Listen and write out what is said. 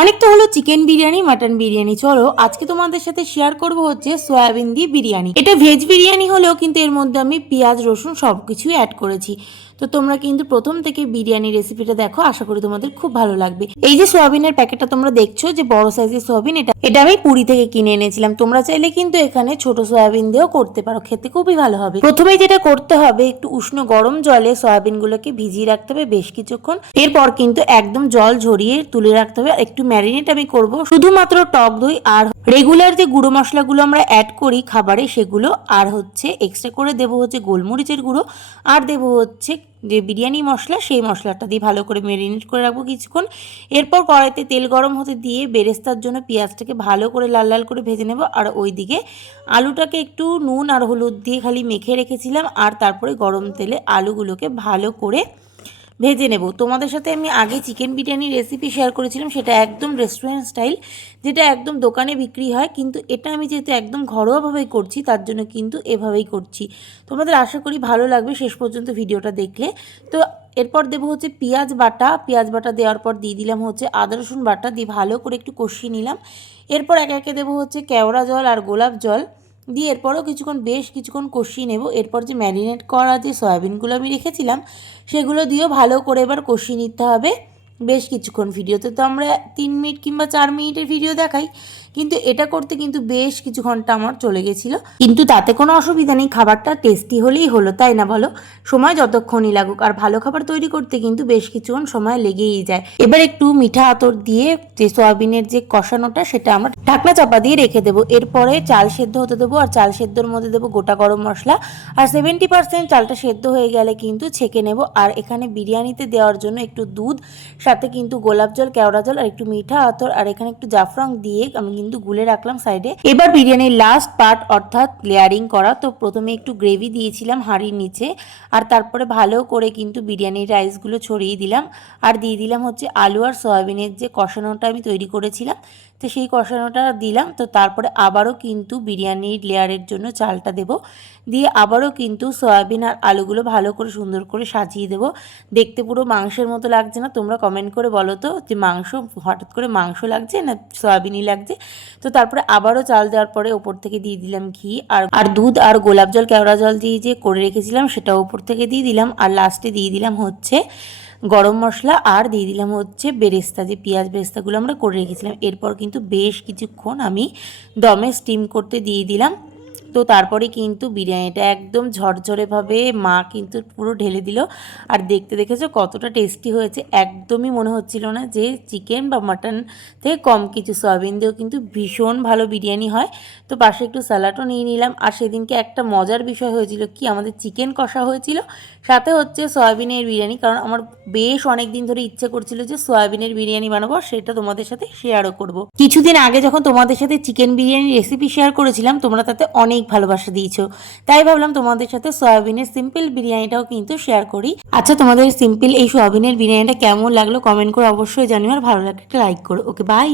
অনেক তো হলো চিকেন বিরিয়ানি, মাটন বিরিয়ানি। চলো আজকে তোমাদের সাথে শেয়ার করব হচ্ছে সয়াবিন দিয়ে বিরিয়ানি। এটা ভেজ বিরিয়ানি হলেও কিন্তু এর মধ্যে আমি পেঁয়াজ রসুন সব কিছুই অ্যাড করেছি। তো তোমরা কিন্তু প্রথম থেকে বিরিয়ানি রেসিপিটা দেখো, আশা করি তোমাদের খুব ভালো লাগবে। এই যে সয়াবিনের প্যাকেটটা তোমরা দেখছো, যে বড় সাইজের সয়াবিন, এটা আমি পুরী থেকে কিনে এনেছিলাম। তোমরা চাইলে কিন্তু এখানে ছোট সয়াবিন দিয়েও করতে পারো, খেতে খুবই ভালো হবে। প্রথমেই যেটা করতে হবে, একটু উষ্ণ গরম জলে সয়াবিন গুলোকে ভিজিয়ে রাখতে হবে বেশ কিছুক্ষণ। এরপর কিন্তু একদম জল ঝরিয়ে তুলে রাখতে হবে। একটু ম্যারিনেট আমি করব শুধুমাত্র টক দই আর রেগুলার যে গুঁড়ো মশলাগুলো আমরা অ্যাড করি খাবারে সেগুলো, আর হচ্ছে এক্সট্রা করে দেবো হচ্ছে গোলমরিচের গুঁড়ো, আর দেবো হচ্ছে যে বিরিয়ানি মশলা, সেই মশলাটা দিয়ে ভালো করে ম্যারিনেট করে রাখবো কিছুক্ষণ। এরপর কড়াইতে তেল গরম হতে দিয়ে বেরেস্তার জন্য পেঁয়াজটাকে ভালো করে লাল লাল করে ভেজে নেব। আর ওইদিকে আলুটাকে একটু নুন আর হলুদ দিয়ে খালি মেখে রেখেছিলাম, আর তারপরে গরম তেলে আলুগুলোকে ভালো করে ভেজে নেব। তোমাদের সাথে আমি আগে চিকেন বিরিয়ানির রেসিপি শেয়ার করেছিলাম, সেটা একদম রেস্টুরেন্ট স্টাইল, যেটা একদম দোকানে বিক্রি হয়, কিন্তু এটা আমি যেহেতু একদম ঘরোয়াভাবেই করছি তার জন্য কিন্তু এভাবেই করছি। তোমাদের আশা করি ভালো লাগবে শেষ পর্যন্ত ভিডিওটা দেখলে। তো এরপর দেবো হচ্ছে পেঁয়াজ বাটা দেওয়ার পর দিয়ে দিলাম হচ্ছে আদা রসুন বাটা, দিয়ে ভালো করে একটু কষিয়ে নিলাম। এরপর একে একে দেবো হচ্ছে কেওড়া জল আর গোলাপ জল দিয়ে এরপরও বেশ কিছুক্ষণ কষিয়ে নেব। এরপর যে ম্যারিনেট করা যে সয়াবিনগুলো আমি রেখেছিলাম সেগুলো দিয়েও ভালো করে এবার কষিয়ে নিতে হবে বেশ কিছুক্ষণ। ভিডিওতে তো আমরা 3 মিনিট কিংবা 4 মিনিটের ভিডিও দেখাই, কিন্তু এটা করতে কিন্তু বেশ কিছু ঘন্টা আমার চলে গেছিলো। কিন্তু তাতে কোনো অসুবিধা নেই, খাবারটা টেস্টি হলেই হলো, তাই না বলো? সময় যতক্ষণই লাগুক, আর ভালো খাবার তৈরি করতে কিন্তু বেশ কিছুক্ষণ সময় লেগেই যায়। এবার একটু মিঠা আতর দিয়ে যে সয়াবিনের যে কষানোটা সেটা আমরা ঢাকনা চাপা দিয়ে রেখে দেবো। এরপরে চাল সেদ্ধ হতে দেবো, আর চাল সেদ্ধর মধ্যে দেবো গোটা গরম মশলা, আর 70% চালটা সেদ্ধ হয়ে গেলে কিন্তু ছেঁকে নেব। আর এখানে বিরিয়ানিতে দেওয়ার জন্য একটু দুধ, সাথে কিন্তু গোলাপ জল, কেওড়া জল আর একটু মিঠা আতর, আর এখানে একটু জাফরান দিয়ে আমি কিন্তু গুলে রাখলাম সাইডে। এবার বিরিয়ানির লাস্ট পার্ট অর্থাৎ লেয়ারিং করা। তো প্রথমে একটু গ্রেভি দিয়েছিলাম হাঁড়ির নিচে, আর তারপরে ভালো করে কিন্তু বিরিয়ানির রাইসগুলো ছড়িয়ে দিলাম, আর দিয়ে দিলাম হচ্ছে আলু আর সয়াবিনের যে কষানোটা আমি তৈরি করেছিলাম, তো সেই কষানোটা দিলাম। তো তারপরে আবারও কিন্তু বিরিয়ানির লেয়ারের জন্য চালটা দেব, দিয়ে আবারও কিন্তু সয়াবিন আর আলুগুলো ভালো করে সুন্দর করে সাজিয়ে দেব। দেখতে পুরো মাংসের মতো লাগছে না? তোমরা কমেন্ট করে বলো তো যে হঠাৎ করে মাংস লাগছে না সয়াবিনই লাগছে। তো তারপরে আবারও চাল দেওয়ার পরে ওপর থেকে দিয়ে দিলাম ঘি, আর দুধ আর গোলাপ জল কেওড়া জল দিয়ে যে করে রেখেছিলাম সেটা ওপর থেকে দিয়ে দিলাম, আর লাস্টে দিয়ে দিলাম হচ্ছে গরম মশলা, আর দিয়ে দিলাম হচ্ছে বেরেস্তা, যে পেঁয়াজ বেরেস্তাগুলো আমরা করে রেখেছিলাম। এরপর কিন্তু বেশ কিছুক্ষণ আমি দমে স্টিম করতে দিয়ে দিলাম। তো তারপরে কিন্তু বিরিয়ানিটা একদম ঝরঝরেভাবে মা কিন্তু পুরো ঢেলে দিল, আর দেখতে দেখেছো কতটা টেস্টি হয়েছে। একদমই মনে হচ্ছিল না যে চিকেন বা মাটন থেকে কম কিছু। সয়াবিন দিয়েও কিন্তু ভীষণ ভালো বিরিয়ানি হয়। তো পাশে একটু স্যালাডও নিয়ে নিলাম। আর সেদিনকে একটা মজার বিষয় হয়েছিল কি, আমাদের চিকেন কষা হয়েছিল, সাথে হচ্ছে সয়াবিনের বিরিয়ানি, কারণ আমার বেশ অনেক দিন ধরে ইচ্ছে করছিল যে সয়াবিনের বিরিয়ানি বানাবো, সেটা তোমাদের সাথে শেয়ারও করব। কিছুদিন আগে যখন তোমাদের সাথে চিকেন বিরিয়ানির রেসিপি শেয়ার করেছিলাম, তোমরা তাতে অনেক ভালোবাসা দিয়েছো, তাই ভাবলাম তোমাদের সাথে সয়াবিনের সিম্পল বিরিয়ানিটাও কিন্তু শেয়ার করি। আচ্ছা, তোমাদের সিম্পল এই সয়াবিনের বিরিয়ানিটা কেমন লাগলো কমেন্ট করে অবশ্যই জানিও, আর ভালো লাগলে একটা লাইক করো। ওকে, বাই।